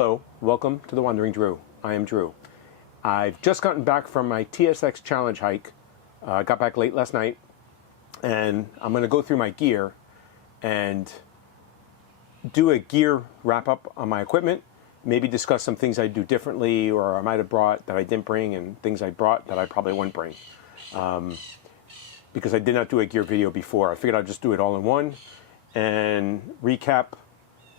Hello, welcome to The Wandering Drew. I am Drew. I've just gotten back from my TSX challenge hike. I got back late last night, and I'm going to go through my gear and do a gear wrap-up on my equipment, maybe discuss some things I do differently or I might have brought that I didn't bring and things I brought that I probably wouldn't bring. Because I did not do a gear video before. I figured I'd just do it all in one and recap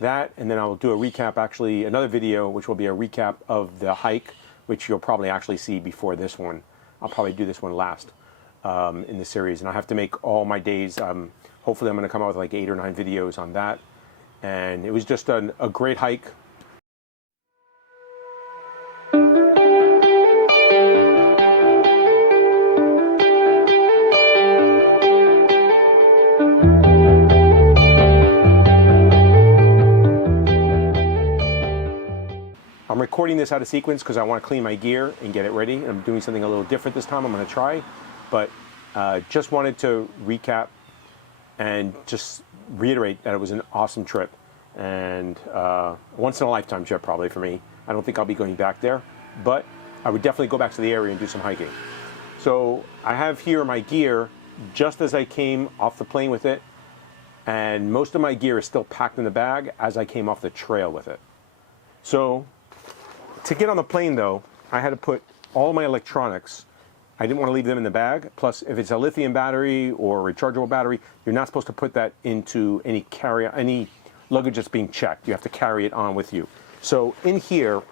that, and then I'll do a recap, actually another video which will be a recap of the hike, which you'll probably actually see before this one. I'll probably do this one last in the series, and I have to make all my days. Hopefully I'm going to come out with like 8 or 9 videos on that. And it was just a great hike. I'm recording this out of sequence because I want to clean my gear and get it ready. I'm doing something a little different this time. I'm going to try, but just wanted to recap and just reiterate that it was an awesome trip and once in a lifetime trip probably for me. I don't think I'll be going back there, but I would definitely go back to the area and do some hiking. So I have here my gear just as I came off the plane with it, and most of my gear is still packed in the bag as I came off the trail with it. So to get on the plane though, I had to put all my electronics. I didn't want to leave them in the bag. Plus, if it's a lithium battery or rechargeable battery, you're not supposed to put that into any luggage that's being checked. You have to carry it on with you. So in here,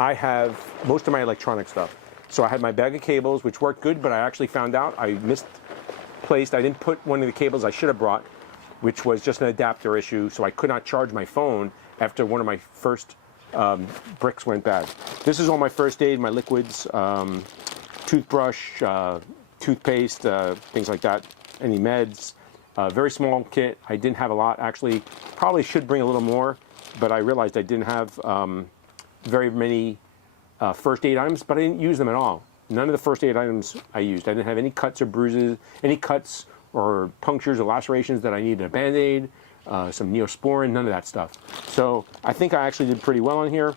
I have most of my electronic stuff. So I had my bag of cables, which worked good, but I actually found out I misplaced. I didn't put one of the cables I should have brought, which was just an adapter issue. So I could not charge my phone after one of my first bricks went bad. This is all my first aid, my liquids, toothbrush, toothpaste, things like that, any meds. Very small kit. I didn't have a lot, actually. Probably should bring a little more, but I realized I didn't have very many first aid items, but I didn't use them at all. None of the first aid items I used. I didn't have any cuts or bruises, any cuts or punctures or lacerations that I needed a Band-Aid, some Neosporin, none of that stuff. So I think I actually did pretty well on here.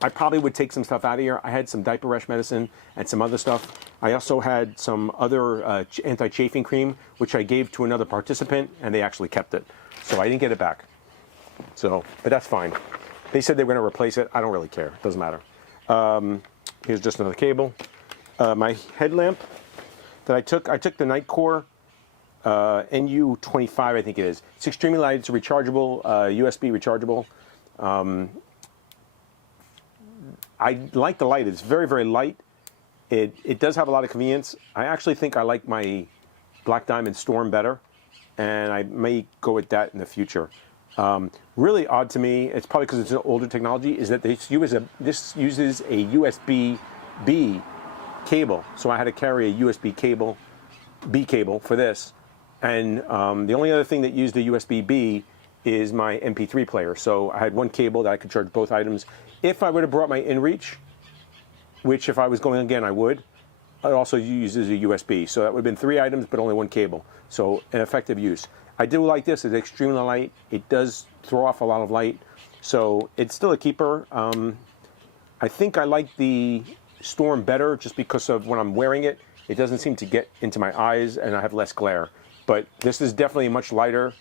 I probably would take some stuff out of here. I had some diaper rash medicine and some other stuff. I also had some other anti-chafing cream, which I gave to another participant, and they actually kept it. So I didn't get it back. So, but that's fine. They said they were going to replace it. I don't really care. It doesn't matter. Here's just another cable. My headlamp that I took the Nightcore NU25, I think it is. It's extremely light. It's a rechargeable, USB rechargeable. I like the light. It's very, very light. It does have a lot of convenience. I actually think I like my Black Diamond Storm better, and I may go with that in the future. Really odd to me, it's probably because it's an older technology, is that this uses a USB-B cable. So I had to carry a B cable for this. And the only other thing that used a USB-B is my MP3 player. So I had one cable that I could charge both items. If I would have brought my InReach, which if I was going again, I would, it also uses a USB. So that would have been 3 items, but only one cable. So an effective use. I do like this. It's extremely light. It does throw off a lot of light. So it's still a keeper. I think I like the Storm better just because of when I'm wearing it. It doesn't seem to get into my eyes and I have less glare. But this is definitely a much lighter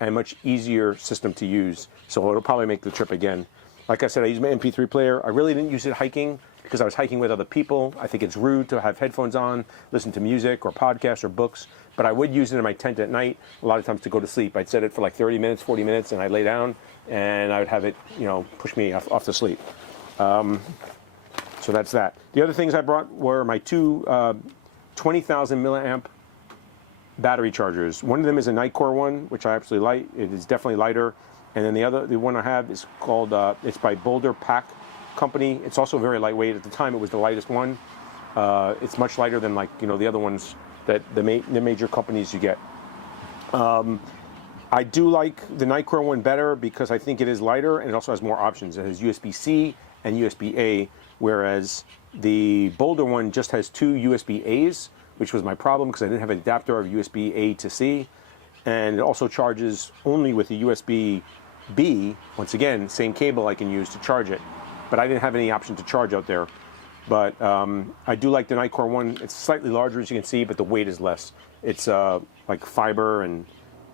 and much easier system to use. So it'll probably make the trip again. Like I said, I use my MP3 player. I really didn't use it hiking because I was hiking with other people. I think it's rude to have headphones on, listen to music or podcasts or books, but I would use it in my tent at night a lot of times to go to sleep. I'd set it for like 30 minutes, 40 minutes, and I'd lay down and I would have it, push me off to sleep. So that's that. The other things I brought were my 2 20,000 milliamp battery chargers. One of them is a Nightcore one, which I absolutely like. It is definitely lighter. And then the one I have is called, it's by Boulder Pack Company. It's also very lightweight. At the time, it was the lightest one. It's much lighter than the other ones that the major companies you get. I do like the Nightcore one better because I think it is lighter and it also has more options. It has USB-C and USB-A, whereas the Boulder one just has 2 USB-As, which was my problem because I didn't have an adapter of USB-A to C. And it also charges only with the USB B, once again, same cable I can use to charge it, but I didn't have any option to charge out there. But I do like the Nitecore one. It's slightly larger, as you can see, but the weight is less. It's like fiber, and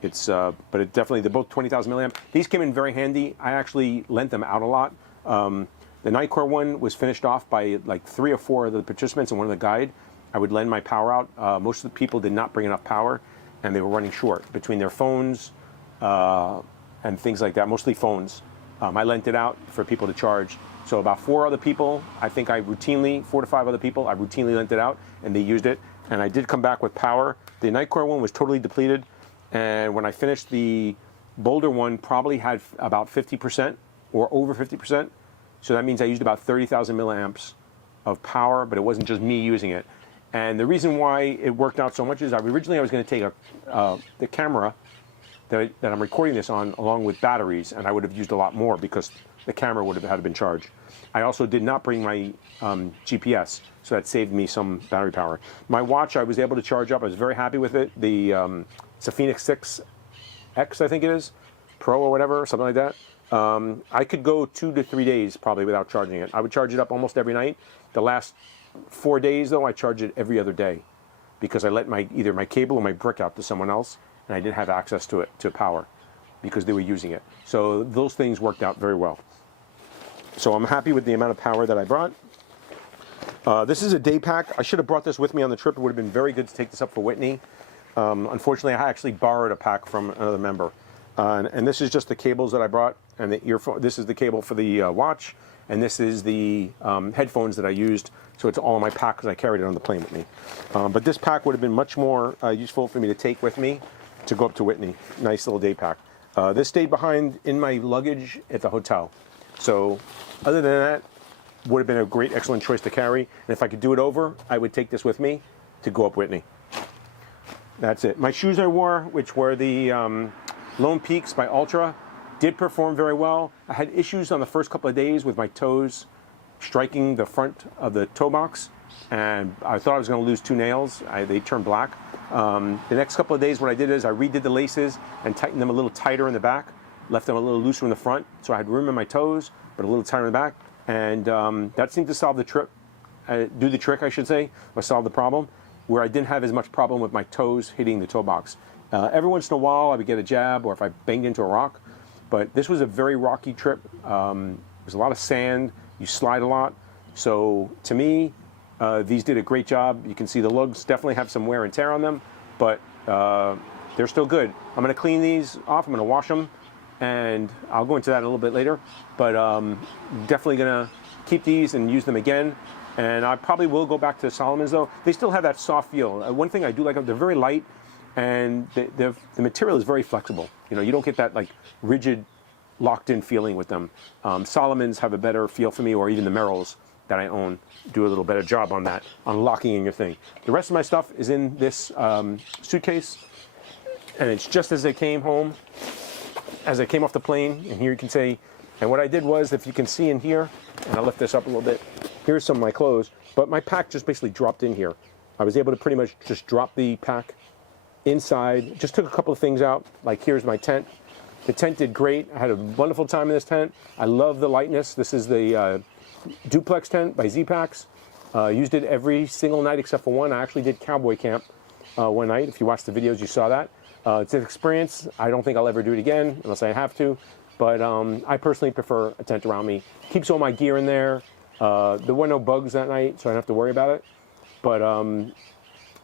it's but it definitely, they're both 20,000 milliamp. These came in very handy. I actually lent them out a lot. The Nitecore one was finished off by like 3 or 4 of the participants and one of the guide. I would lend my power out. Most of the people did not bring enough power, and they were running short between their phones and things like that, mostly phones. I lent it out for people to charge. So about 4 other people, I think 4 to 5 other people, I routinely lent it out, and they used it. And I did come back with power. The Nitecore one was totally depleted, and when I finished, the Boulder one probably had about 50% or over 50%. So that means I used about 30,000 milliamps of power, but it wasn't just me using it. And the reason why it worked out so much is originally I was going to take the camera that I'm recording this on along with batteries, and I would have used a lot more because the camera would have had to been charged. I also did not bring my GPS, so that saved me some battery power. My watch I was able to charge up. I was very happy with it. It's a Phoenix 6X, I think it is, Pro or whatever, something like that. I could go 2 to 3 days probably without charging it. I would charge it up almost every night. The last 4 days, though, I charged it every other day because I let either my cable or my brick out to someone else, and I didn't have access to it, to power, because they were using it. So those things worked out very well. So I'm happy with the amount of power that I brought. This is a day pack. I should have brought this with me on the trip. It would have been very good to take this up for Whitney. Unfortunately, I actually borrowed a pack from another member. And this is just the cables that I brought, and the earphone. This is the cable for the watch, and this is the headphones that I used. So it's all in my pack because I carried it on the plane with me. But this pack would have been much more useful for me to take with me to go up to Whitney. Nice little day pack. This stayed behind in my luggage at the hotel. So other than that, would have been a great, excellent choice to carry. And if I could do it over, I would take this with me to go up Whitney. That's it. My shoes I wore, which were the Lone Peaks by Ultra, did perform very well. I had issues on the first couple of days with my toes striking the front of the toe box, and I thought I was going to lose 2 nails. They turned black. The next couple of days, what I did is I redid the laces and tightened them a little tighter in the back, left them a little looser in the front, so I had room in my toes, but a little tighter in the back, and that seemed to solve the trick, do the trick, I should say, or solve the problem, where I didn't have as much problem with my toes hitting the toe box. Every once in a while, I would get a jab, or if I banged into a rock, but this was a very rocky trip. There's a lot of sand, you slide a lot, so to me, these did a great job. You can see the lugs definitely have some wear and tear on them, but they're still good. I'm going to clean these off, I'm going to wash them, and I'll go into that a little bit later, but definitely going to keep these and use them again. And I probably will go back to Solomon's, though. They still have that soft feel. One thing I do like, they're very light, and the material is very flexible. You know, you don't get that like rigid, locked-in feeling with them. Solomon's have a better feel for me, or even the Merrells that I own do a little better job on that, on locking in your thing. The rest of my stuff is in this suitcase, and it's just as I came home, as I came off the plane, and here you can see, and what I did was, if you can see in here, and I'll lift this up a little bit, here's some of my clothes, but my pack just basically dropped in here. I was able to pretty much just drop the pack inside, just took a couple of things out, like here's my tent. The tent did great. I had a wonderful time in this tent. I love the lightness. This is the duplex tent by Z-Packs. Used it every single night except for one. I actually did cowboy camp one night. If you watched the videos, you saw that. It's an experience. I don't think I'll ever do it again unless I have to. But I personally prefer a tent around me. Keeps all my gear in there. There were no bugs that night, so I don't have to worry about it. But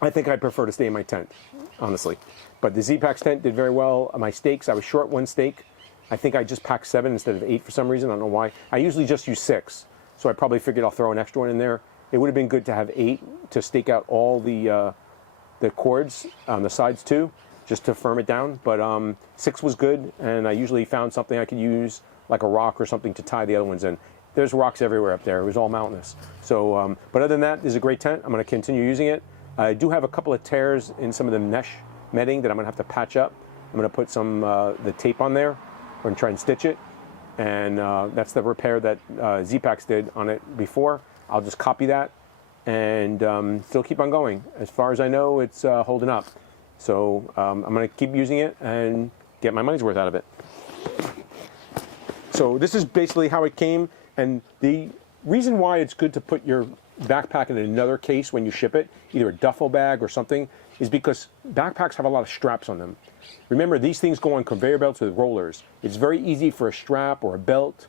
I think I prefer to stay in my tent, honestly. But the Z-Packs tent did very well. My steaks, I was short 1 steak. I think I just packed 7 instead of 8 for some reason. I don't know why. I usually just use 6. So I probably figured I'll throw an extra one in there. It would have been good to have 8 to stake out all the cords on the sides too, just to firm it down. But 6 was good, and I usually found something I could use, like a rock or something, to tie the other ones in. There's rocks everywhere up there. It was all mountainous. So, but other than that, this is a great tent. I'm going to continue using it. I do have a couple of tears in some of the mesh netting that I'm going to have to patch up. I'm going to put some the tape on there and try and stitch it. And that's the repair that Z-Packs did on it before. I'll just copy that and still keep on going. As far as I know, it's holding up. So I'm going to keep using it and get my money's worth out of it. So this is basically how it came, and the reason why it's good to put your backpack in another case when you ship it, either a duffel bag or something, is because backpacks have a lot of straps on them. Remember, these things go on conveyor belts with rollers. It's very easy for a strap or a belt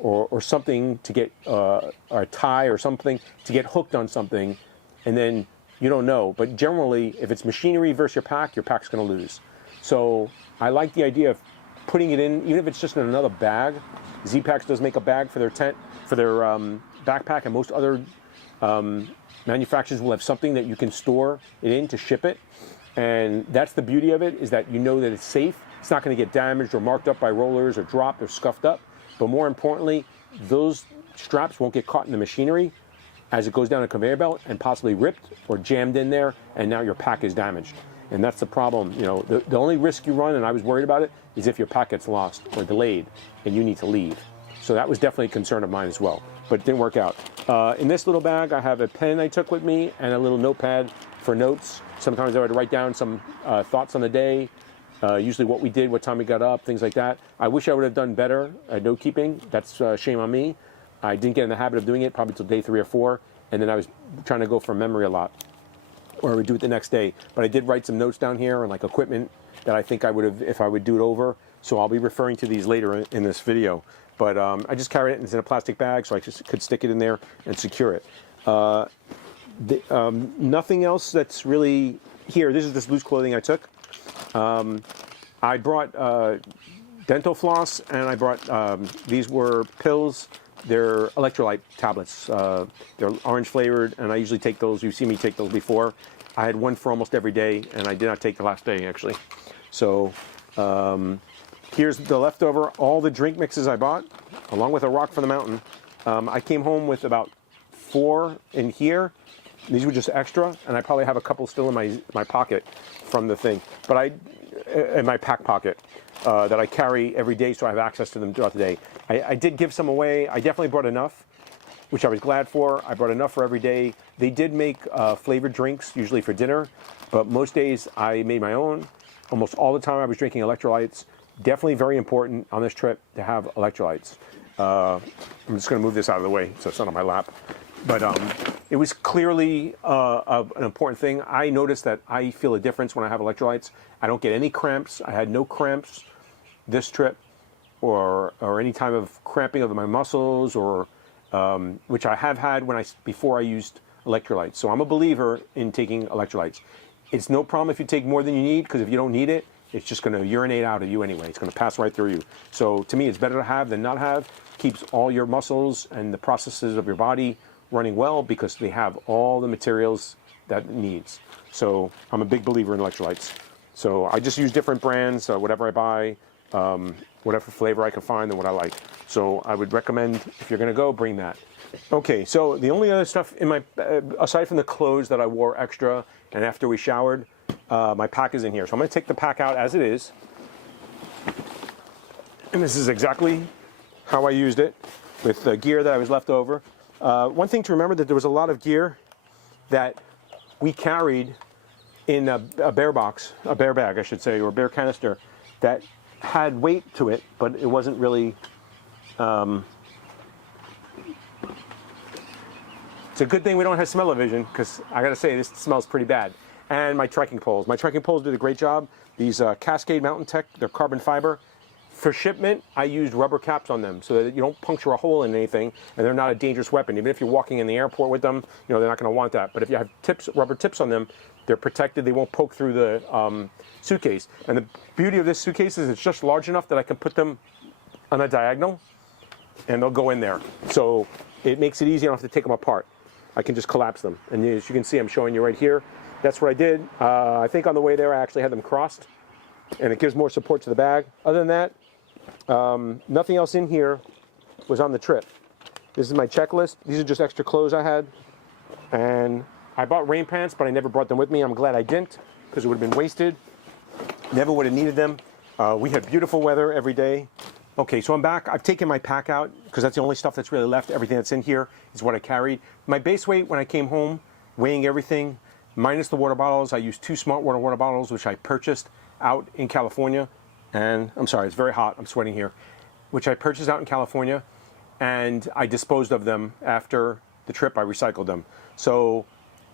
or something to get, or a tie or something, to get hooked on something, and then you don't know. But generally, if it's machinery versus your pack's going to lose. So I like the idea of putting it in, even if it's just in another bag. Z-Packs does make a bag for their tent, for their backpack, and most other manufacturers will have something that you can store it in to ship it. And that's the beauty of it, is that you know that it's safe. It's not going to get damaged or marked up by rollers or dropped or scuffed up. But more importantly, those straps won't get caught in the machinery as it goes down a conveyor belt and possibly ripped or jammed in there, and now your pack is damaged. And that's the problem. You know, the only risk you run, and I was worried about it, is if your pack gets lost or delayed and you need to leave. So that was definitely a concern of mine as well, but it didn't work out. In this little bag, I have a pen I took with me and a little notepad for notes. Sometimes I would write down some thoughts on the day, usually what we did, what time we got up, things like that. I wish I would have done better at note keeping. That's shame on me. I didn't get in the habit of doing it probably till day 3 or 4, and then I was trying to go from memory a lot, or I would do it the next day. But I did write some notes down here on like equipment that I think I would have if I would do it over. So I'll be referring to these later in this video. But I just carried it in a plastic bag so I just could stick it in there and secure it. Nothing else that's really here. This is this loose clothing I took. I brought dental floss, and I brought, these were pills. They're electrolyte tablets. They're orange flavored, and I usually take those. You've seen me take those before. I had one for almost every day, and I did not take the last day, actually. So here's the leftover, all the drink mixes I bought, along with a rock from the mountain. I came home with about 4 in here. These were just extra, and I probably have a couple still in my pocket from the thing. But in my pack pocket. That I carry every day, so I have access to them throughout the day. I did give some away. I definitely brought enough, which I was glad for. I brought enough for every day. They did make flavored drinks, usually for dinner, but most days I made my own. Almost all the time I was drinking electrolytes. Definitely very important on this trip to have electrolytes. I'm just going to move this out of the way so it's not on my lap. But it was clearly an important thing. I noticed that I feel a difference when I have electrolytes. I don't get any cramps. I had no cramps this trip, or any time of cramping of my muscles, or which I have had before I used electrolytes. So I'm a believer in taking electrolytes. It's no problem if you take more than you need, because if you don't need it, it's just going to urinate out of you anyway. It's going to pass right through you. So to me, it's better to have than not have. Keeps all your muscles and the processes of your body running well, because they have all the materials that it needs. So I'm a big believer in electrolytes. So I just use different brands, whatever I buy, whatever flavor I can find and what I like. So I would recommend, if you're going to go, bring that. Okay, so the only other stuff in my, aside from the clothes that I wore extra and after we showered, my pack is in here. So I'm going to take the pack out as it is. And this is exactly how I used it, with the gear that I was left over. One thing to remember, that there was a lot of gear that we carried in a bear bag, I should say, or a bear canister, that had weight to it, but it wasn't really, it's a good thing we don't have smell-o-vision, because I gotta say, this smells pretty bad. And my trekking poles. My trekking poles did a great job. These Cascade Mountain Tech, they're carbon fiber. For shipment, I used rubber caps on them so that you don't puncture a hole in anything, and they're not a dangerous weapon. Even if you're walking in the airport with them, you know, they're not going to want that. But if you have rubber tips on them, they're protected. They won't poke through the suitcase. And the beauty of this suitcase is it's just large enough that I can put them on a diagonal, and they'll go in there. So it makes it easy. I don't have to take them apart. I can just collapse them. And as you can see, I'm showing you right here. That's what I did. I think on the way there, I actually had them crossed, and it gives more support to the bag. Other than that, nothing else in here was on the trip. This is my checklist. These are just extra clothes I had. And I bought rain pants, but I never brought them with me. I'm glad I didn't, because it would have been wasted. Never would have needed them. We had beautiful weather every day. Okay, so I'm back. I've taken my pack out, because that's the only stuff that's really left. Everything that's in here is what I carried. My base weight when I came home, weighing everything, minus the water bottles, I used 2 Smart water bottles, which I purchased out in California. And I'm sorry, it's very hot. I'm sweating here. which I purchased out in California, and I disposed of them after the trip. I recycled them. So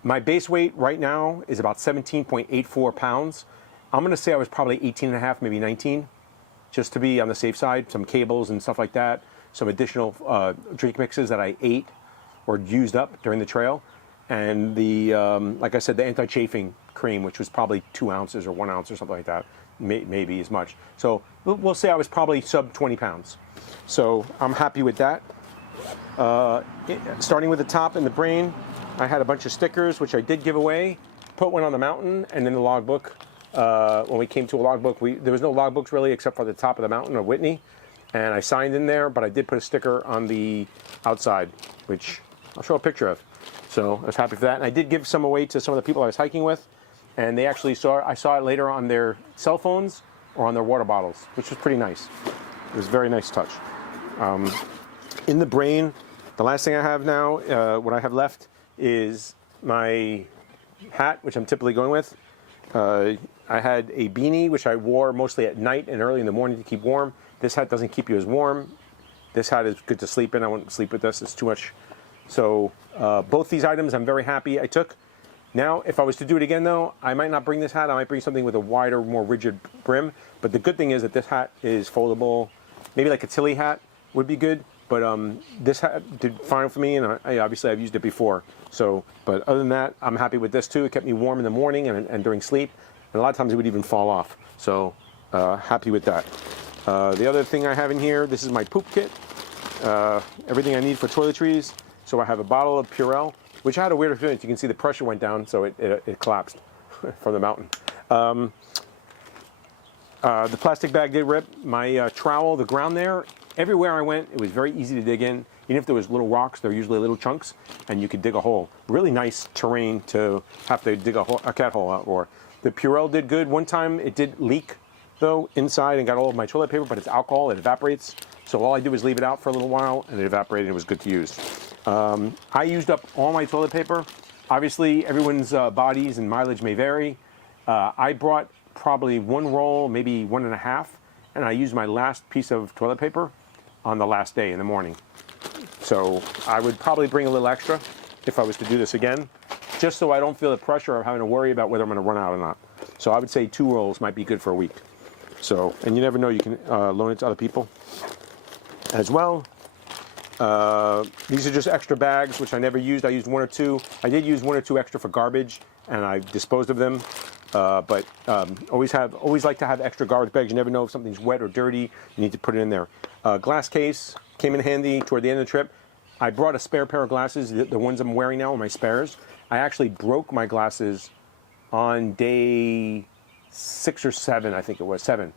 my base weight right now is about 17.84 pounds. I'm going to say I was probably 18 and a half, maybe 19, just to be on the safe side. Some cables and stuff like that. Some additional drink mixes that I ate or used up during the trail. And the, like I said, the anti-chafing cream, which was probably 2 ounces or 1 ounce or something like that, maybe as much. So we'll say I was probably sub 20 pounds. So I'm happy with that. Starting with the top and the brain, I had a bunch of stickers, which I did give away. Put one on the mountain and then the logbook. When we came to a logbook, there was no logbooks really except for the top of the mountain of Whitney. And I signed in there, but I did put a sticker on the outside, which I'll show a picture of. So I was happy for that. And I did give some away to some of the people I was hiking with. And they actually I saw it later on their cell phones or on their water bottles, which was pretty nice. It was a very nice touch. In the brain, the last thing I have now, what I have left is my hat, which I'm typically going with. I had a beanie, which I wore mostly at night and early in the morning to keep warm. This hat doesn't keep you as warm. This hat is good to sleep in. I wouldn't sleep with this. It's too much. So both these items I'm very happy I took. Now, if I was to do it again, though, I might not bring this hat. I might bring something with a wider, more rigid brim. But the good thing is that this hat is foldable. Maybe like a Tilly hat would be good. But this hat did fine for me, and obviously I've used it before. So, but other than that, I'm happy with this too. It kept me warm in the morning and during sleep. And a lot of times it would even fall off. So, happy with that. The other thing I have in here, this is my poop kit. Everything I need for toiletries. So I have a bottle of Purell, which I had a weird experience. You can see the pressure went down, so it collapsed from the mountain. The plastic bag did rip. My trowel, the ground there, everywhere I went, it was very easy to dig in. Even if there was little rocks, they're usually little chunks, and you could dig a hole. Really nice terrain to have to dig a cat hole out for. The Purell did good. One time it did leak, though, inside and got all of my toilet paper, but it's alcohol, it evaporates. So all I did was leave it out for a little while, and it evaporated and it was good to use. I used up all my toilet paper. Obviously, everyone's bodies and mileage may vary. I brought probably one roll, maybe 1.5, and I used my last piece of toilet paper on the last day in the morning. So I would probably bring a little extra if I was to do this again, just so I don't feel the pressure of having to worry about whether I'm going to run out or not. So I would say 2 rolls might be good for a week. So, and you never know, you can loan it to other people as well. These are just extra bags, which I never used. I used 1 or 2. I did use 1 or 2 extra for garbage, and I disposed of them. But always like to have extra garbage bags. You never know if something's wet or dirty. You need to put it in there. Glass case came in handy toward the end of the trip. I brought a spare pair of glasses. The ones I'm wearing now are my spares. I actually broke my glasses on day 6 or 7, I think it was 7.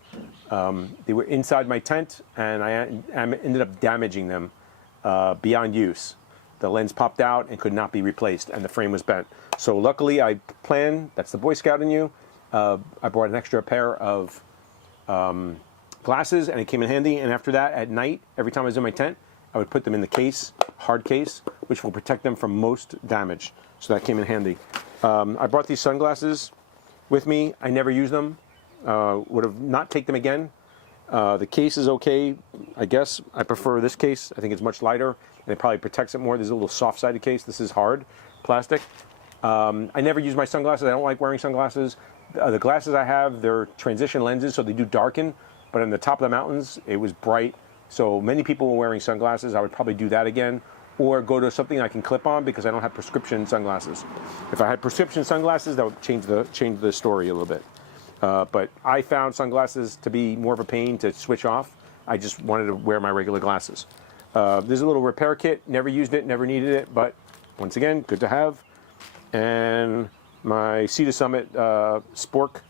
They were inside my tent, and I ended up damaging them beyond use. The lens popped out and could not be replaced, and the frame was bent. So luckily, I planned, that's the Boy Scout in you, I brought an extra pair of glasses, and it came in handy. And after that, at night, every time I was in my tent, I would put them in the case, hard case, which will protect them from most damage. So that came in handy. I brought these sunglasses with me. I never use them. Would have not take them again. The case is okay, I guess. I prefer this case. I think it's much lighter, and it probably protects it more. There's a little soft-sided case. This is hard plastic. I never use my sunglasses. I don't like wearing sunglasses. The glasses I have, they're transition lenses, so they do darken. But on the top of the mountains, it was bright. So many people were wearing sunglasses. I would probably do that again, or go to something I can clip on because I don't have prescription sunglasses. If I had prescription sunglasses, that would change the story a little bit. But I found sunglasses to be more of a pain to switch off. I just wanted to wear my regular glasses. There's a little repair kit. Never used it, never needed it, but once again, good to have. And my Cedar Summit spork,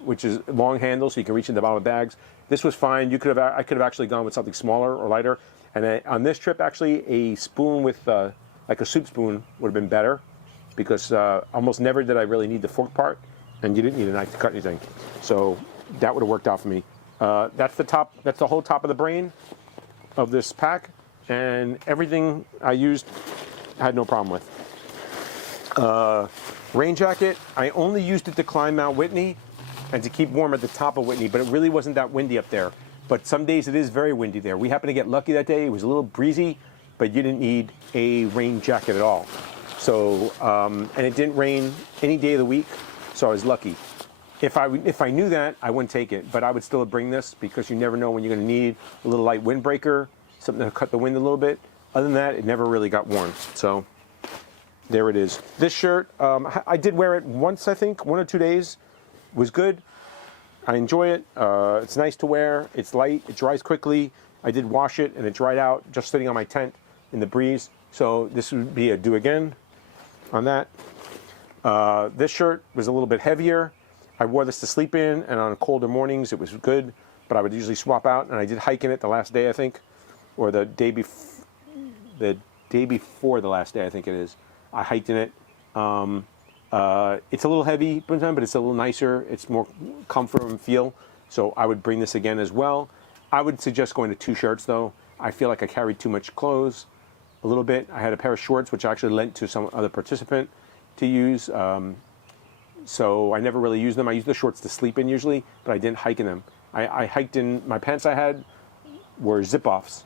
which is long handle, so you can reach in the bottom of bags. This was fine. I could have actually gone with something smaller or lighter. And on this trip, actually, a spoon with like a soup spoon would have been better, because almost never did I really need the fork part, and you didn't need a knife to cut anything. So that would have worked out for me. That's the top. That's the whole top of the brain of this pack, and everything I used I had no problem with. Rain jacket, I only used it to climb Mount Whitney and to keep warm at the top of Whitney, but it really wasn't that windy up there. but some days it is very windy there. We happened to get lucky that day. It was a little breezy, but you didn't need a rain jacket at all. So, and it didn't rain any day of the week, so I was lucky. If I knew that, I wouldn't take it, but I would still bring this because you never know when you're going to need a little light windbreaker, something to cut the wind a little bit. Other than that, it never really got worn. So there it is. This shirt, I did wear it once, I think, 1 or 2 days. It was good. I enjoy it. It's nice to wear. It's light. It dries quickly. I did wash it, and it dried out just sitting on my tent in the breeze. So this would be a do again on that. This shirt was a little bit heavier. I wore this to sleep in, and on colder mornings it was good, but I would usually swap out, and I did hike in it the last day, I think, or the day before the last day, I think it is. I hiked in it. It's a little heavy, but it's a little nicer. It's more comfort and feel, so I would bring this again as well. I would suggest going to 2 shirts, though. I feel like I carried too much clothes a little bit. I had a pair of shorts, which I actually lent to some other participant to use. So I never really used them. I used the shorts to sleep in usually, but I didn't hike in them. I hiked in, my pants I had were zip-offs.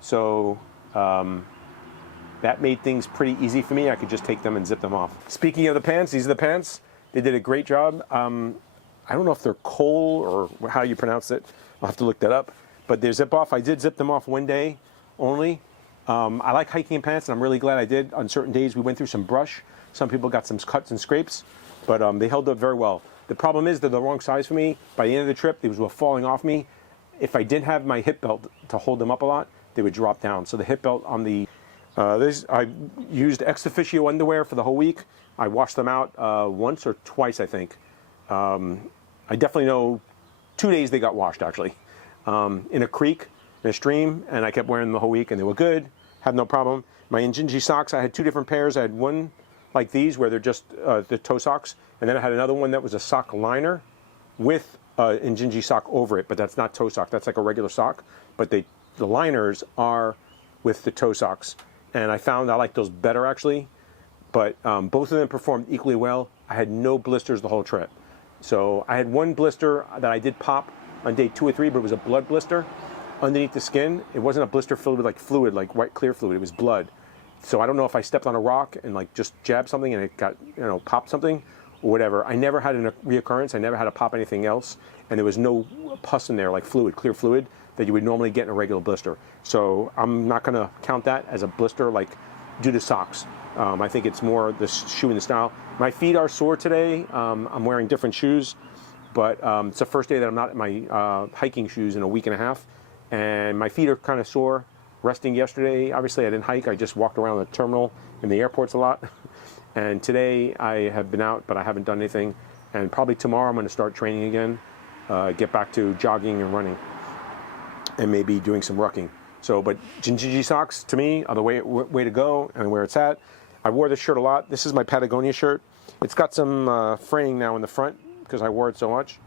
So that made things pretty easy for me. I could just take them and zip them off. Speaking of the pants, these are the pants. They did a great job. I don't know if they're Cole or how you pronounce it. I'll have to look that up. But they're zip-off. I did zip them off one day only. I like hiking in pants, and I'm really glad I did. On certain days, we went through some brush. Some people got some cuts and scrapes. But they held up very well. The problem is they're the wrong size for me. By the end of the trip, they were falling off me. If I didn't have my hip belt to hold them up a lot, they would drop down. So the hip belt on the, I used ex officio underwear for the whole week. I washed them out once or twice, I think. I definitely know 2 days they got washed, actually, in a creek, in a stream, and I kept wearing them the whole week, and they were good. Had no problem. My Injinji socks, I had 2 different pairs. I had one like these, where they're just the toe socks, and then I had another one that was a sock liner with Injinji sock over it, but that's not toe sock. That's like a regular sock, but the liners are with the toe socks, and I found I like those better actually. But both of them performed equally well. I had no blisters the whole trip. So I had one blister that I did pop on day 2 or 3, but it was a blood blister underneath the skin. It wasn't a blister filled with like fluid, like white clear fluid. It was blood. So I don't know if I stepped on a rock and like just jabbed something and it got, popped something or whatever. I never had a reoccurrence. I never had to pop anything else. And there was no pus in there, like fluid, clear fluid, that you would normally get in a regular blister. So I'm not going to count that as a blister like due to socks. I think it's more the shoe and the style. My feet are sore today. I'm wearing different shoes, but it's the first day that I'm not in my hiking shoes in a week and a half. And my feet are kind of sore. Resting yesterday, obviously I didn't hike. I just walked around the terminal in the airports a lot. And today I have been out, but I haven't done anything. And probably tomorrow I'm going to start training again, get back to jogging and running, and maybe doing some rucking. So, but Jinjiji socks to me are the way to go and where it's at. I wore this shirt a lot. This is my Patagonia shirt. It's got some fraying now in the front because I wore it so much.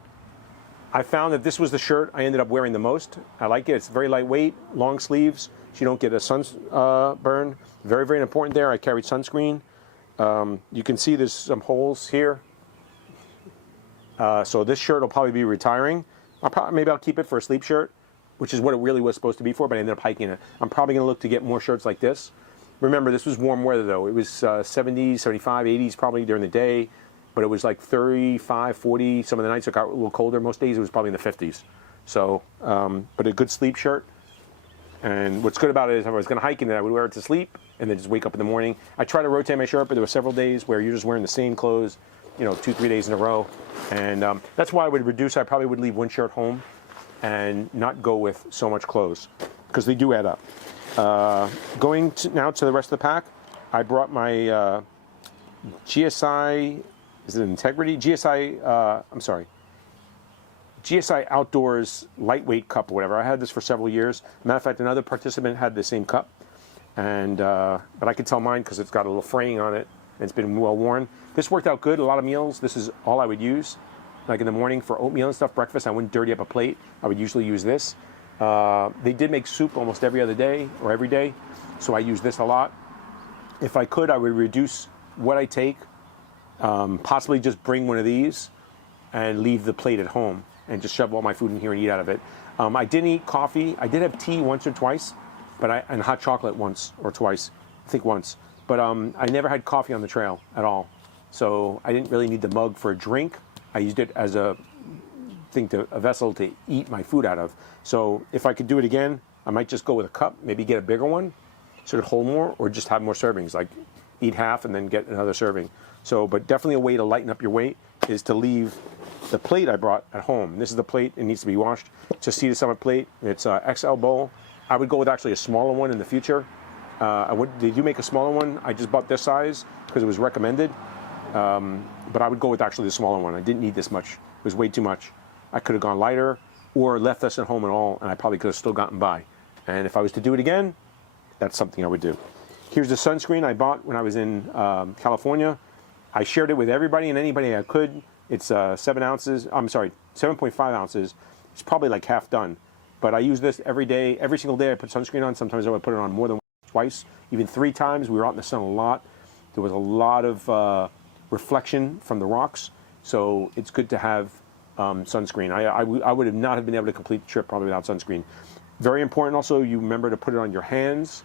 I found that this was the shirt I ended up wearing the most. I like it. It's very lightweight, long sleeves, so you don't get a sunburn. Very, very important there. I carried sunscreen. You can see there's some holes here. So this shirt will probably be retiring. Maybe I'll keep it for a sleep shirt, which is what it really was supposed to be for, but I ended up hiking it. I'm probably going to look to get more shirts like this. Remember, this was warm weather, though. It was 70s, 75, 80s probably during the day, but it was like 35, 40. Some of the nights it got a little colder. Most days it was probably in the 50s. So, but a good sleep shirt. And what's good about it is if I was going to hike in it, I would wear it to sleep and then just wake up in the morning. I try to rotate my shirt, but there were several days where you're just wearing the same clothes, 2-3 days in a row. And that's why I would reduce. I probably would leave one shirt home and not go with so much clothes because they do add up. Going now to the rest of the pack, I brought my GSI, is it Integrity? GSI Outdoors lightweight cup or whatever. I had this for several years. Matter of fact, another participant had the same cup, and but I could tell mine because it's got a little fraying on it and it's been well worn. This worked out good. A lot of meals. This is all I would use. Like in the morning for oatmeal and stuff, breakfast, I wouldn't dirty up a plate. I would usually use this. They did make soup almost every other day or every day, so I use this a lot. If I could, I would reduce what I take, possibly just bring one of these and leave the plate at home and just shove all my food in here and eat out of it. I didn't eat coffee. I did have tea once or twice, and hot chocolate once or twice, I think once. But I never had coffee on the trail at all. So I didn't really need the mug for a drink. I used it as a vessel to eat my food out of. So if I could do it again, I might just go with a cup, maybe get a bigger one, so it hold more, or just have more servings, like eat half and then get another serving. So, but definitely a way to lighten up your weight is to leave the plate I brought at home. This is the plate, it needs to be washed. It's a Sea to Summit plate, it's a XL bowl. I would go with actually a smaller one in the future. They do make a smaller one. I just bought this size because it was recommended. But I would go with actually the smaller one. I didn't need this much. It was way too much. I could have gone lighter or left this at home at all, and I probably could have still gotten by. And if I was to do it again, that's something I would do. Here's the sunscreen I bought when I was in California. I shared it with everybody and anybody I could. It's 7 ounces. I'm sorry, 7.5 ounces. It's probably like half done. But I use this every day. Every single day I put sunscreen on. Sometimes I would put it on more than twice, even 3 times. We were out in the sun a lot. There was a lot of reflection from the rocks. So it's good to have sunscreen. I would not have been able to complete the trip probably without sunscreen. Very important also, you remember to put it on your hands,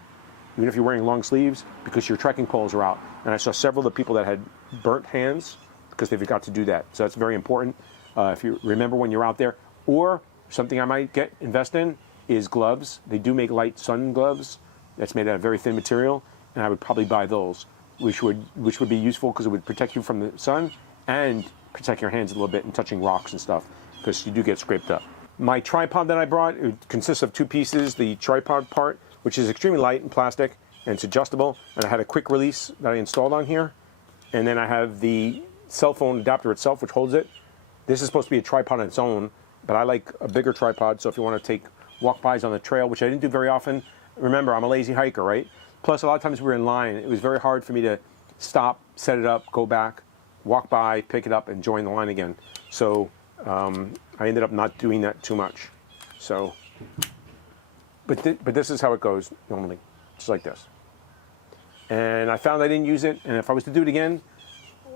even if you're wearing long sleeves, because your trekking poles are out. And I saw several of the people that had burnt hands because they forgot to do that. So that's very important if you remember when you're out there. Or something I might invest in is gloves. They do make light sun gloves that's made out of very thin material, and I would probably buy those, which would be useful because it would protect you from the sun and protect your hands a little bit in touching rocks and stuff, because you do get scraped up. My tripod that I brought, it consists of 2 pieces. The tripod part, which is extremely light and plastic, and it's adjustable, and I had a quick release that I installed on here. And then I have the cell phone adapter itself, which holds it. This is supposed to be a tripod on its own, but I like a bigger tripod, so if you want to take walk-bys on the trail, which I didn't do very often. Remember, I'm a lazy hiker, right? Plus, a lot of times we were in line. It was very hard for me to stop, set it up, go back, walk by, pick it up, and join the line again. So I ended up not doing that too much. So, but this is how it goes normally, just like this. And I found I didn't use it, and if I was to do it again,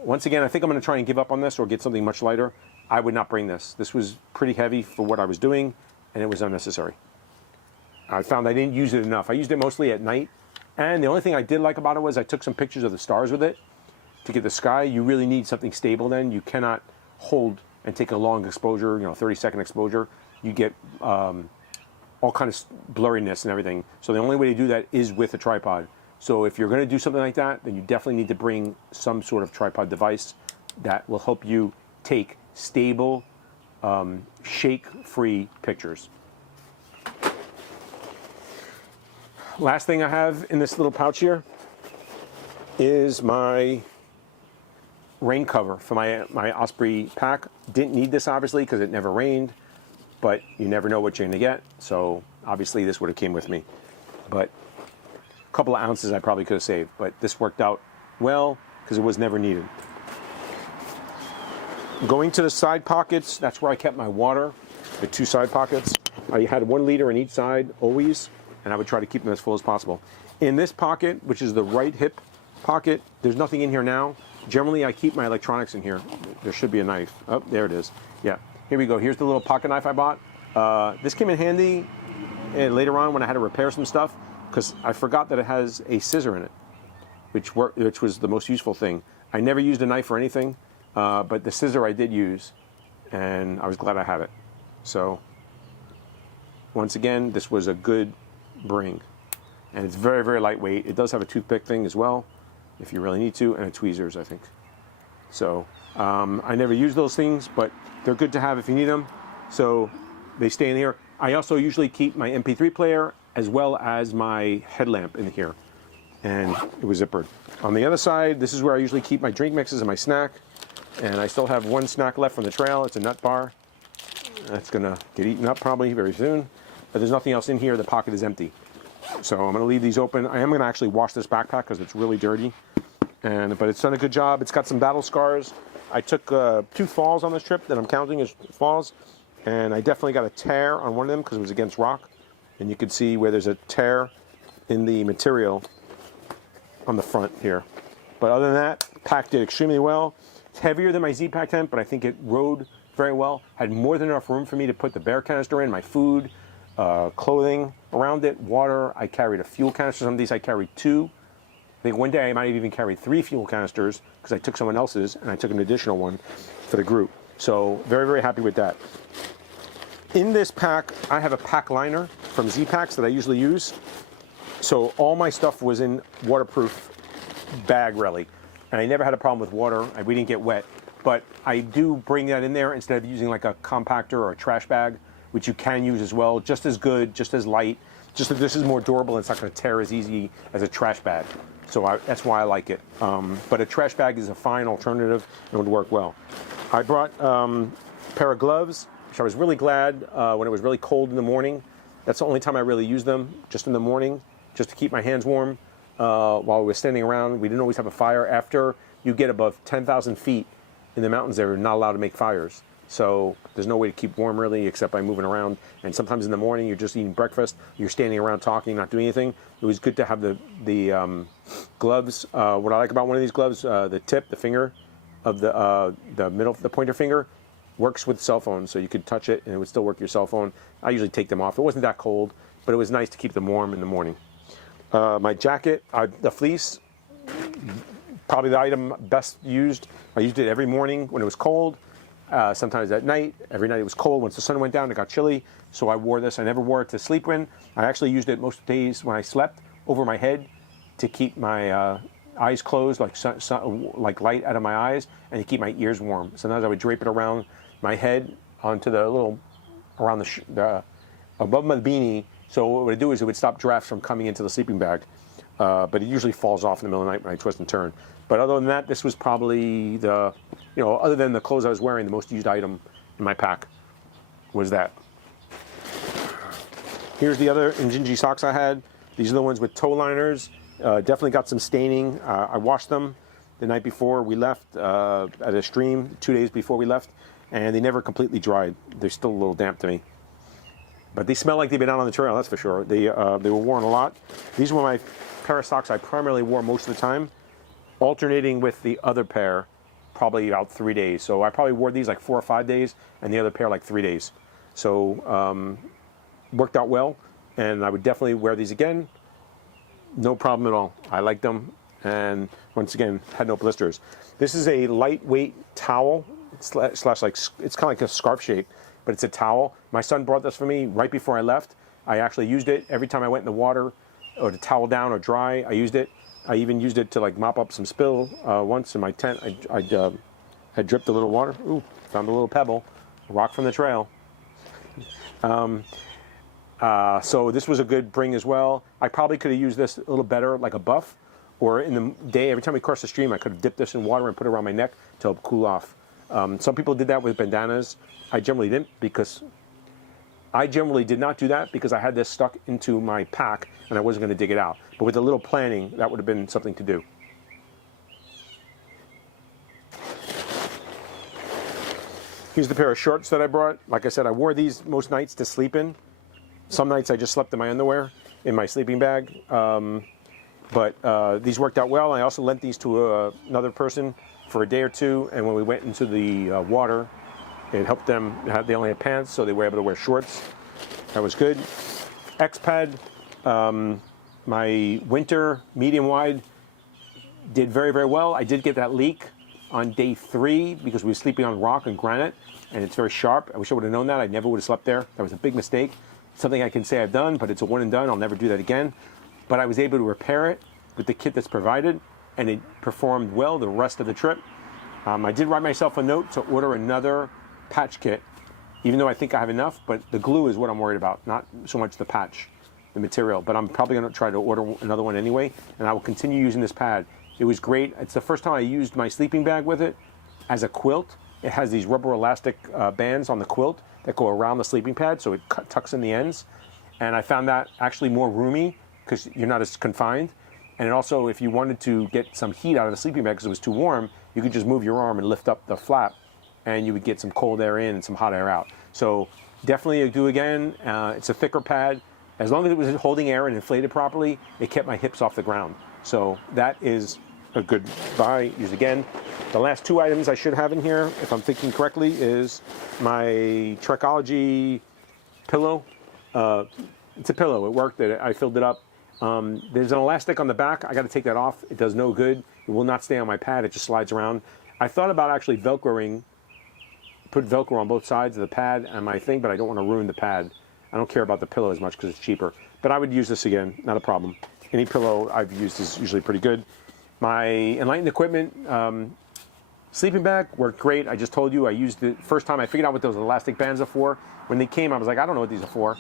once again, I think I'm going to try and give up on this or get something much lighter. I would not bring this. This was pretty heavy for what I was doing, and it was unnecessary. I found I didn't use it enough. I used it mostly at night, and the only thing I did like about it was I took some pictures of the stars with it. To get the sky, you really need something stable then. You cannot hold and take a long exposure, 30-second exposure. You get all kind of blurriness and everything. So the only way to do that is with a tripod. So if you're going to do something like that, then you definitely need to bring some sort of tripod device that will help you take stable, shake-free pictures. Last thing I have in this little pouch here is my rain cover for my Osprey pack. Didn't need this obviously because it never rained, but you never know what you're going to get. So obviously this would have came with me. But a couple of ounces I probably could have saved, but this worked out well because it was never needed. Going to the side pockets, that's where I kept my water, the 2 side pockets. I had 1 liter in each side always, and I would try to keep them as full as possible. In this pocket, which is the right hip pocket, there's nothing in here now. Generally, I keep my electronics in here. There should be a knife. Oh, there it is. Yeah, here we go. Here's the little pocket knife I bought. This came in handy later on when I had to repair some stuff, because I forgot that it has a scissor in it, which was the most useful thing. I never used a knife for anything, but the scissor I did use, and I was glad I have it. So, once again, this was a good bring. And it's very, very lightweight. It does have a toothpick thing as well, if you really need to, and a tweezers, I think. So, I never use those things, but they're good to have if you need them. So, they stay in here. I also usually keep my MP3 player as well as my headlamp in here. And it was zippered. On the other side, this is where I usually keep my drink mixes and my snack. And I still have 1 snack left from the trail. It's a nut bar. That's gonna get eaten up probably very soon. But there's nothing else in here. The pocket is empty. So I'm gonna leave these open. I am gonna actually wash this backpack because it's really dirty. But it's done a good job. It's got some battle scars. I took 2 falls on this trip that I'm counting as falls. And I definitely got a tear on one of them because it was against rock. And you can see where there's a tear in the material on the front here. But other than that, pack did extremely well. It's heavier than my Z-Pack tent, but I think it rode very well. Had more than enough room for me to put the bear canister in, my food, clothing around it, water. I carried a fuel canister. Some of these I carried 2. I think one day I might have even carried 3 fuel canisters because I took someone else's and I took an additional one for the group. So very, very happy with that. In this pack, I have a pack liner from Z-Packs that I usually use. So all my stuff was in waterproof bag, really. And I never had a problem with water. We didn't get wet. But I do bring that in there instead of using like a compactor or a trash bag, which you can use as well. Just as good, just as light. Just that this is more durable and it's not going to tear as easy as a trash bag. So that's why I like it. But a trash bag is a fine alternative and would work well. I brought a pair of gloves, which I was really glad when it was really cold in the morning. That's the only time I really use them, just in the morning, just to keep my hands warm while we were standing around. We didn't always have a fire. After you get above 10,000 feet in the mountains, they're not allowed to make fires. So there's no way to keep warm really except by moving around. And sometimes in the morning you're just eating breakfast, you're standing around talking, not doing anything. It was good to have the gloves. What I like about one of these gloves, the tip, the finger of the middle, the pointer finger, works with cell phones. So you could touch it and it would still work your cell phone. I usually take them off. It wasn't that cold, but it was nice to keep them warm in the morning. My jacket, the fleece, probably the item best used. I used it every morning when it was cold. Sometimes at night. Every night it was cold. Once the sun went down, it got chilly. So I wore this. I never wore it to sleep in. I actually used it most days when I slept over my head to keep my eyes closed, like light out of my eyes, and to keep my ears warm. Sometimes I would drape it around my head onto the little, around above my beanie. So what it would do is it would stop drafts from coming into the sleeping bag. But it usually falls off in the middle of the night when I twist and turn. But other than that, this was probably other than the clothes I was wearing, the most used item in my pack was that. Here's the other Injinji socks I had. These are the ones with toe liners. Definitely got some staining. I washed them the night before we left at a stream, 2 days before we left, and they never completely dried. They're still a little damp to me. But they smell like they've been out on the trail, that's for sure. They were worn a lot. These were my pair of socks I primarily wore most of the time, alternating with the other pair probably about 3 days. So I probably wore these like 4 or 5 days and the other pair like 3 days. So worked out well, and I would definitely wear these again. No problem at all. I liked them, and once again, had no blisters. This is a lightweight towel, slash like, it's kind of like a scarf shape, but it's a towel. My son brought this for me right before I left. I actually used it every time I went in the water or to towel down or dry. I used it. I even used it to like mop up some spill once in my tent. I had dripped a little water. Ooh, found a little pebble, a rock from the trail. So this was a good bring as well. I probably could have used this a little better, like a buff, or in the day, every time we crossed the stream, I could have dipped this in water and put it around my neck to help cool off. Some people did that with bandanas. I generally didn't because I generally did not do that because I had this stuck into my pack and I wasn't going to dig it out. But with a little planning, that would have been something to do. Here's the pair of shorts that I brought. Like I said, I wore these most nights to sleep in. Some nights I just slept in my underwear in my sleeping bag. But these worked out well. I also lent these to another person for a day or two. And when we went into the water, it helped them. They only had pants, so they were able to wear shorts. That was good. X-Pad, my winter medium wide did very, very well. I did get that leak on day 3 because we were sleeping on rock and granite, and it's very sharp. I wish I would have known that. I never would have slept there. That was a big mistake. Something I can say I've done, but it's a one and done. I'll never do that again. But I was able to repair it with the kit that's provided, and it performed well the rest of the trip. I did write myself a note to order another patch kit, even though I think I have enough, but the glue is what I'm worried about, not so much the patch, the material. But I'm probably going to try to order another one anyway, and I will continue using this pad. It was great. It's the first time I used my sleeping bag with it as a quilt. It has these rubber elastic bands on the quilt that go around the sleeping pad, so it tucks in the ends. And I found that actually more roomy because you're not as confined. And it also, if you wanted to get some heat out of the sleeping bag because it was too warm, you could just move your arm and lift up the flap, and you would get some cold air in and some hot air out. So definitely a do again. It's a thicker pad. As long as it was holding air and inflated properly, it kept my hips off the ground. So that is a good buy. Use again. The last two items I should have in here, if I'm thinking correctly, is my Trekology pillow. It's a pillow. It worked. I filled it up. There's an elastic on the back. I got to take that off. It does no good. It will not stay on my pad. It just slides around. I thought about actually Velcroing, put Velcro on both sides of the pad and my thing, but I don't want to ruin the pad. I don't care about the pillow as much because it's cheaper. But I would use this again. Not a problem. Any pillow I've used is usually pretty good. My Enlightened Equipment sleeping bag worked great. I just told you I used it first time. I figured out what those elastic bands are for. When they came, I was like, I don't know what these are for.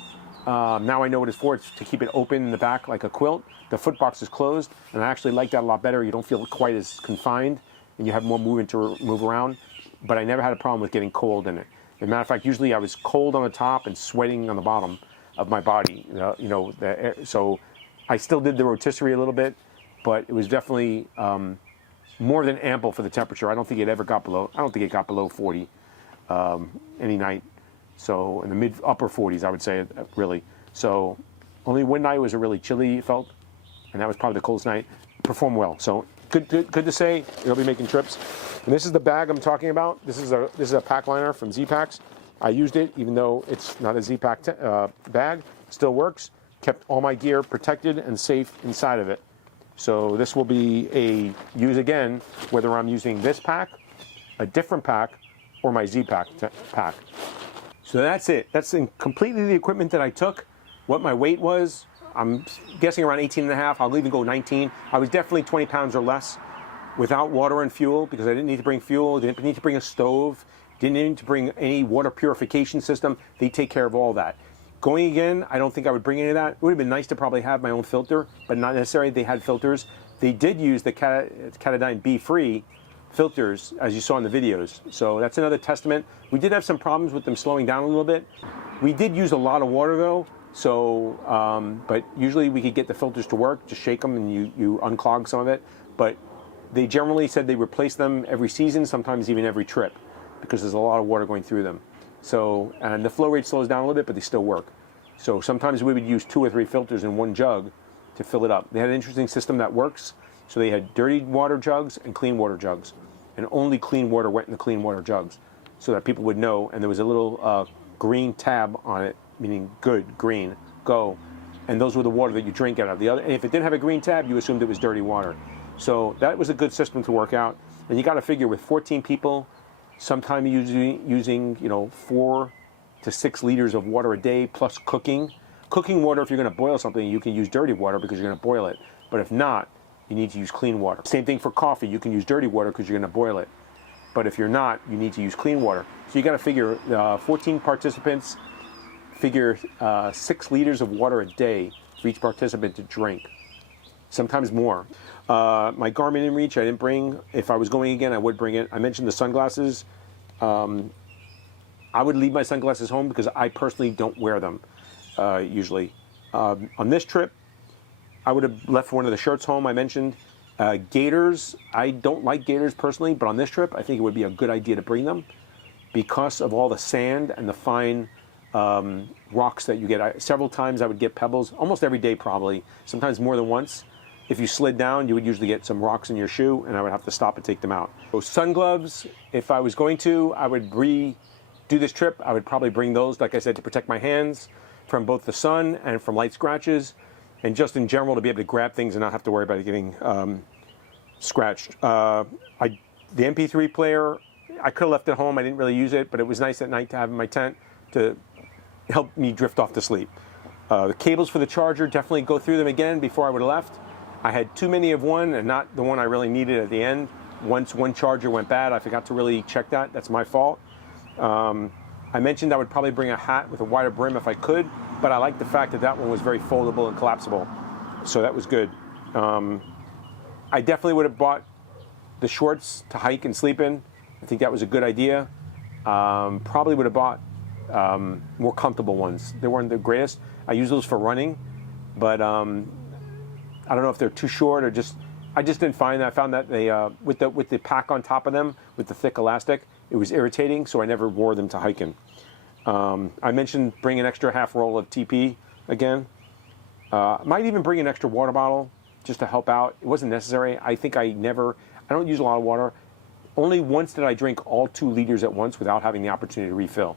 Now I know what it's for. It's to keep it open in the back like a quilt. The foot box is closed, and I actually like that a lot better. You don't feel quite as confined, and you have more movement to move around. But I never had a problem with getting cold in it. As a matter of fact, usually I was cold on the top and sweating on the bottom of my body. So I still did the rotisserie a little bit, but it was definitely more than ample for the temperature. I don't think it ever got below. I don't think it got below 40 any night. So in the upper 40s, I would say, really. So only one night was a really chilly, it felt, and that was probably the coldest night. Performed well. So good to say. You'll be making trips. And this is the bag I'm talking about. This is a pack liner from Z-Packs. I used it, even though it's not a Z-Pack bag. It still works. Kept all my gear protected and safe inside of it. So this will be a use again, whether I'm using this pack, a different pack, or my Z-Pack pack. So that's it. That's completely the equipment that I took. What my weight was, I'm guessing around 18 and a half. I'll even go 19. I was definitely 20 pounds or less without water and fuel because I didn't need to bring fuel, didn't need to bring a stove, didn't need to bring any water purification system. They take care of all that. Going again, I don't think I would bring any of that. It would have been nice to probably have my own filter, but not necessarily. They had filters. They did use the Katadyn B-Free filters, as you saw in the videos. So that's another testament. We did have some problems with them slowing down a little bit. We did use a lot of water though, so but usually we could get the filters to work. Just shake them and you unclog some of it. But they generally said they replace them every season, sometimes even every trip, because there's a lot of water going through them. So, and the flow rate slows down a little bit, but they still work. So sometimes we would use 2 or 3 filters in one jug to fill it up. They had an interesting system that works. So they had dirty water jugs and clean water jugs. And only clean water went in the clean water jugs so that people would know. And there was a little green tab on it, meaning good, green, go. And those were the water that you drink out of. And if it didn't have a green tab, you assumed it was dirty water. So that was a good system to work out. And you got to figure with 14 people, sometime using 4 to 6 liters of water a day plus cooking. Cooking water, if you're going to boil something, you can use dirty water because you're going to boil it. But if not, you need to use clean water. Same thing for coffee. You can use dirty water because you're going to boil it. But if you're not, you need to use clean water. So you got to figure 14 participants, figure 6 liters of water a day for each participant to drink. Sometimes more. My Garmin InReach I didn't bring. If I was going again, I would bring it. I mentioned the sunglasses. I would leave my sunglasses home because I personally don't wear them usually. On this trip, I would have left one of the shirts home I mentioned. Gaiters, I don't like gaiters personally, but on this trip, I think it would be a good idea to bring them because of all the sand and the fine rocks that you get. Several times I would get pebbles, almost every day probably, sometimes more than once. If you slid down, you would usually get some rocks in your shoe, and I would have to stop and take them out. So sun gloves, if I was going to, I would redo this trip. I would probably bring those, like I said, to protect my hands from both the sun and from light scratches, and just in general to be able to grab things and not have to worry about it getting scratched. The MP3 player, I could have left it home. I didn't really use it, but it was nice at night to have in my tent to help me drift off to sleep. The cables for the charger, definitely go through them again before I would have left. I had too many of one and not the one I really needed at the end. Once one charger went bad, I forgot to really check that. That's my fault. I mentioned I would probably bring a hat with a wider brim if I could, but I like the fact that that one was very foldable and collapsible. So that was good. I definitely would have bought the shorts to hike and sleep in. I think that was a good idea. Probably would have bought more comfortable ones. They weren't the greatest. I use those for running, but I don't know if they're too short or just, I just didn't find that. I found that they, with the pack on top of them, with the thick elastic, it was irritating, so I never wore them to hiking. I mentioned bring an extra half roll of TP again. Might even bring an extra water bottle just to help out. It wasn't necessary. I think I don't use a lot of water. Only once did I drink all 2 liters at once without having the opportunity to refill.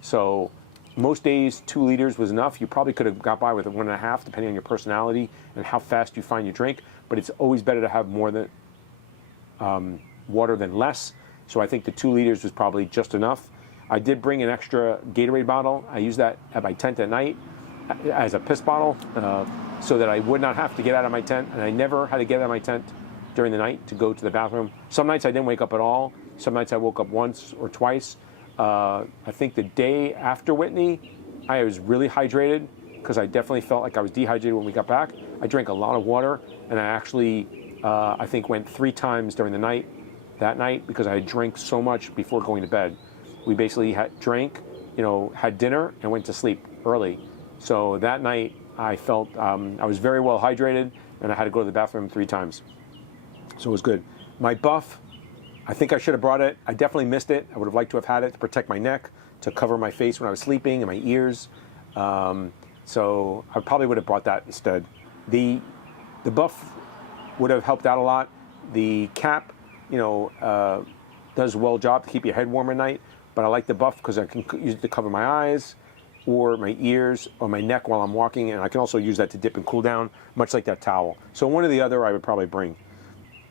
So most days 2 liters was enough. You probably could have got by with 1.5, depending on your personality and how fast you find your drink. But it's always better to have more than water than less. So I think the 2 liters was probably just enough. I did bring an extra Gatorade bottle. I use that at my tent at night as a piss bottle so that I would not have to get out of my tent. And I never had to get out of my tent during the night to go to the bathroom. Some nights I didn't wake up at all. Some nights I woke up once or twice. I think the day after Whitney, I was really hydrated because I definitely felt like I was dehydrated when we got back. I drank a lot of water, and I actually, I think, went 3 times during the night that night because I had drank so much before going to bed. We basically drank, had dinner, and went to sleep early. So that night, I felt I was very well hydrated, and I had to go to the bathroom 3 times. So it was good. My buff, I think I should have brought it. I definitely missed it. I would have liked to have had it to protect my neck, to cover my face when I was sleeping, and my ears. So I probably would have brought that instead. The buff would have helped out a lot. The cap, does a well job to keep your head warm at night. But I like the buff because I can use it to cover my eyes or my ears or my neck while I'm walking. And I can also use that to dip and cool down, much like that towel. So one or the other I would probably bring.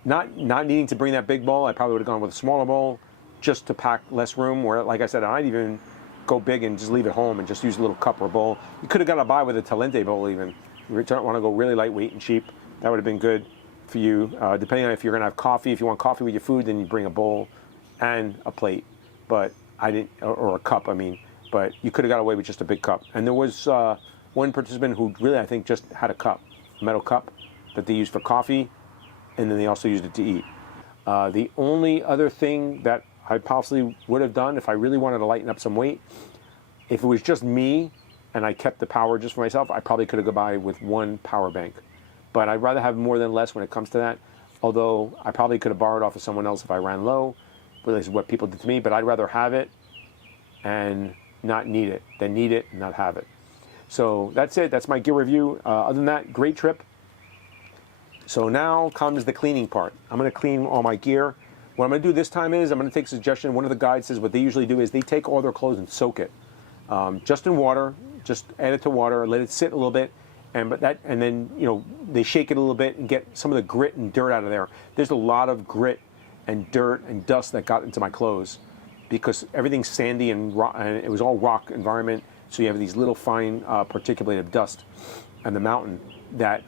Not needing to bring that big bowl, I probably would have gone with a smaller bowl just to pack less room. Or like I said, I'd even go big and just leave it home and just use a little cup or bowl. You could have got by with a Talente bowl even. You don't want to go really lightweight and cheap. That would have been good for you. Depending on if you're going to have coffee. If you want coffee with your food, then you bring a bowl and a plate. But I didn't, or a cup, I mean. But you could have got away with just a big cup. And there was one participant who really, I think, just had a cup, a metal cup that they used for coffee, and then they also used it to eat. The only other thing that I possibly would have done if I really wanted to lighten up some weight, if it was just me and I kept the power just for myself, I probably could have gone by with 1 power bank. But I'd rather have more than less when it comes to that, although I probably could have borrowed off of someone else if I ran low. But this is what people did to me, but I'd rather have it and not need it than need it and not have it. So that's it. That's my gear review. Other than that, great trip. So now comes the cleaning part. I'm going to clean all my gear. What I'm going to do this time is I'm going to take a suggestion. One of the guides says what they usually do is they take all their clothes and soak it, just in water. Just add it to water, let it sit a little bit, and then they shake it a little bit and get some of the grit and dirt out of there. There's a lot of grit and dirt and dust that got into my clothes because everything's sandy and it was all rock environment. So you have these little fine particulates of dust and the mountain that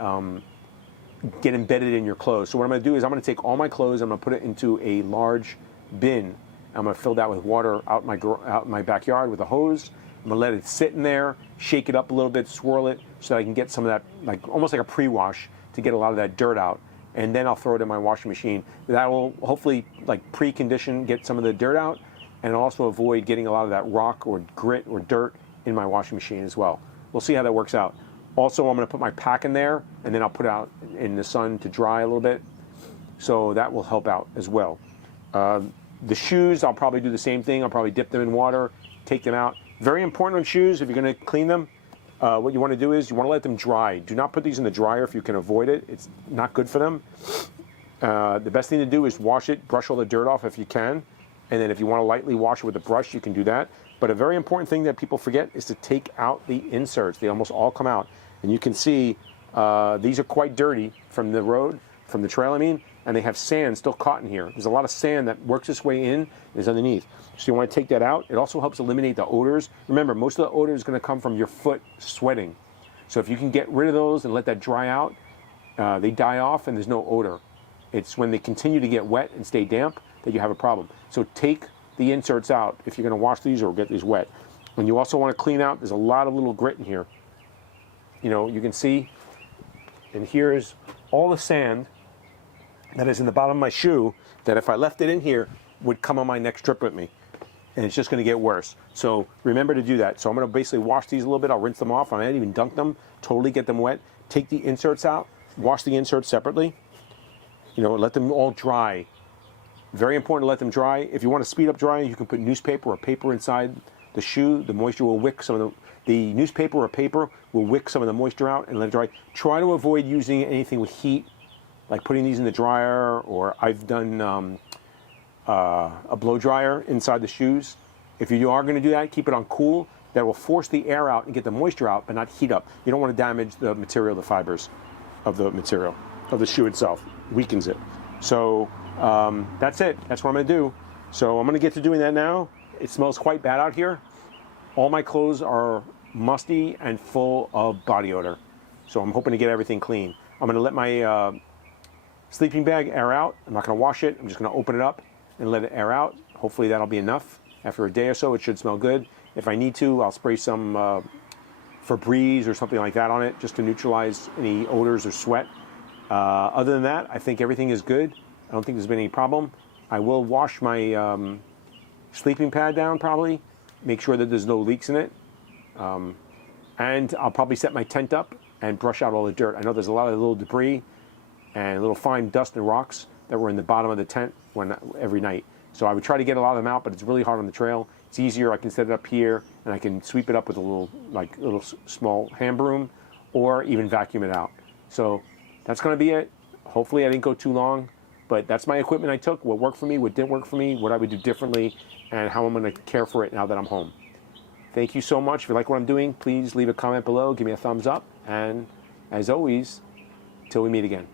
get embedded in your clothes. So what I'm going to do is I'm going to take all my clothes, I'm going to put it into a large bin. I'm going to fill that with water out in my backyard with a hose. I'm going to let it sit in there, shake it up a little bit, swirl it so that I can get some of that, almost like a pre-wash to get a lot of that dirt out. And then I'll throw it in my washing machine. That will hopefully pre-condition, get some of the dirt out, and also avoid getting a lot of that rock or grit or dirt in my washing machine as well. We'll see how that works out. Also, I'm going to put my pack in there, and then I'll put it out in the sun to dry a little bit. So that will help out as well. The shoes, I'll probably do the same thing. I'll probably dip them in water, take them out. Very important on shoes, if you're going to clean them, what you want to do is you want to let them dry. Do not put these in the dryer if you can avoid it. It's not good for them. The best thing to do is wash it, brush all the dirt off if you can. And then if you want to lightly wash it with a brush, you can do that. But a very important thing that people forget is to take out the inserts. They almost all come out. And you can see these are quite dirty from the road, from the trail, and they have sand still caught in here. There's a lot of sand that works its way in and is underneath. So you want to take that out. It also helps eliminate the odors. Remember, most of the odor is going to come from your foot sweating. So if you can get rid of those and let that dry out, they die off and there's no odor. It's when they continue to get wet and stay damp that you have a problem. So take the inserts out if you're going to wash these or get these wet. And you also want to clean out, there's a lot of little grit in here. You can see, and here's all the sand that is in the bottom of my shoe that if I left it in here would come on my next trip with me. And it's just going to get worse. So remember to do that. So I'm going to basically wash these a little bit. I'll rinse them off. I might even dunk them, totally get them wet. Take the inserts out, wash the inserts separately. Let them all dry. Very important to let them dry. If you want to speed up drying, you can put newspaper or paper inside the shoe. The moisture will wick some of The newspaper or paper will wick some of the moisture out and let it dry. Try to avoid using anything with heat, like putting these in the dryer, or I've done a blow dryer inside the shoes. If you are going to do that, keep it on cool. That will force the air out and get the moisture out, but not heat up. You don't want to damage the material, the fibers of the material, of the shoe itself. Weakens it. So that's it. That's what I'm going to do. So I'm going to get to doing that now. It smells quite bad out here. All my clothes are musty and full of body odor. So I'm hoping to get everything clean. I'm going to let my sleeping bag air out. I'm not going to wash it. I'm just going to open it up and let it air out. Hopefully that'll be enough. After a day or so, it should smell good. If I need to, I'll spray some Febreze or something like that on it just to neutralize any odors or sweat. Other than that, I think everything is good. I don't think there's been any problem. I will wash my sleeping pad down probably, make sure that there's no leaks in it. And I'll probably set my tent up and brush out all the dirt. I know there's a lot of little debris and little fine dust and rocks that were in the bottom of the tent every night. So I would try to get a lot of them out, but it's really hard on the trail. It's easier. I can set it up here, and I can sweep it up with a little small hand broom, or even vacuum it out. So that's going to be it. Hopefully I didn't go too long, but that's my equipment I took, what worked for me, what didn't work for me, what I would do differently, and how I'm going to care for it now that I'm home. Thank you so much. If you like what I'm doing, please leave a comment below, give me a thumbs up, and as always, till we meet again.